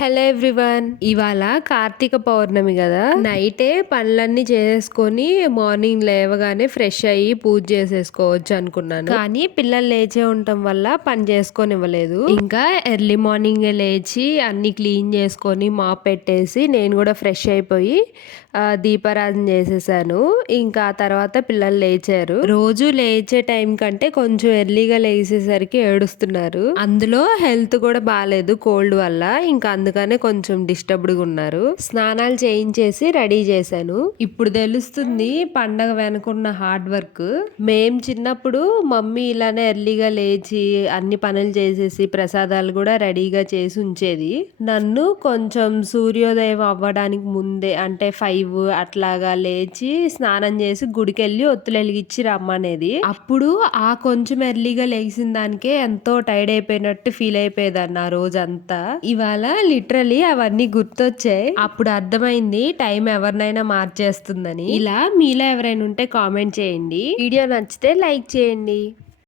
Hello everyone, ఇవాళ కార్తీక పౌర్ణమి కదా. నైటే పనులన్నీ చేసుకొని మార్నింగ్ లేవగానే ఫ్రెష్ అయ్యి పూజ చేసేసుకోవచ్చు అనుకున్నాను. కానీ పిల్లలు లేచే ఉండటం వల్ల పని చేసుకొని ఇవ్వలేదు. ఇంకా ఎర్లీ మార్నింగ్ లేచి అన్ని క్లీన్ చేసుకొని మాప్ పెట్టేసి నేను కూడా ఫ్రెష్ అయిపోయి దీపారాధన చేసేసాను. ఇంకా ఆ తర్వాత పిల్లలు లేచారు. రోజు లేచే టైం కంటే కొంచెం ఎర్లీగా లేచేసరికి ఏడుస్తున్నారు. అందులో హెల్త్ కూడా బాగాలేదు కోల్డ్ వల్ల. ఇంకా అందుకనే కొంచెం డిస్టర్బ్డ్గా ఉన్నారు. స్నానాలు చేయించేసి రెడీ చేశాను. ఇప్పుడు తెలుస్తుంది పండగ వెనుకున్న హార్డ్ వర్క్. మేం చిన్నప్పుడు మమ్మీ ఇలానే ఎర్లీగా లేచి అన్ని పనులు చేసేసి ప్రసాదాలు కూడా రెడీగా చేసి ఉంచేది. నన్ను కొంచెం సూర్యోదయం అవ్వడానికి ముందే అంటే 5 అట్లాగా లేచి స్నానం చేసి గుడికి వెళ్ళి ఒత్తులు వెలిగించి రమ్మనేది. అప్పుడు ఆ కొంచెం ఎర్లీగా లేచిన దానికే ఎంతో టైర్డ్ అయిపోయినట్టు ఫీల్ అయిపోయేదాన్ని ఆ రోజంతా. ఇవాళ లిటరలీ అవన్నీ గుర్తొచ్చాయి. అప్పుడు అర్థమైంది టైం ఎవరినైనా మార్చేస్తుందని. ఇలా మీలో ఎవరైనా ఉంటే కామెంట్ చేయండి. వీడియో నచ్చితే లైక్ చేయండి.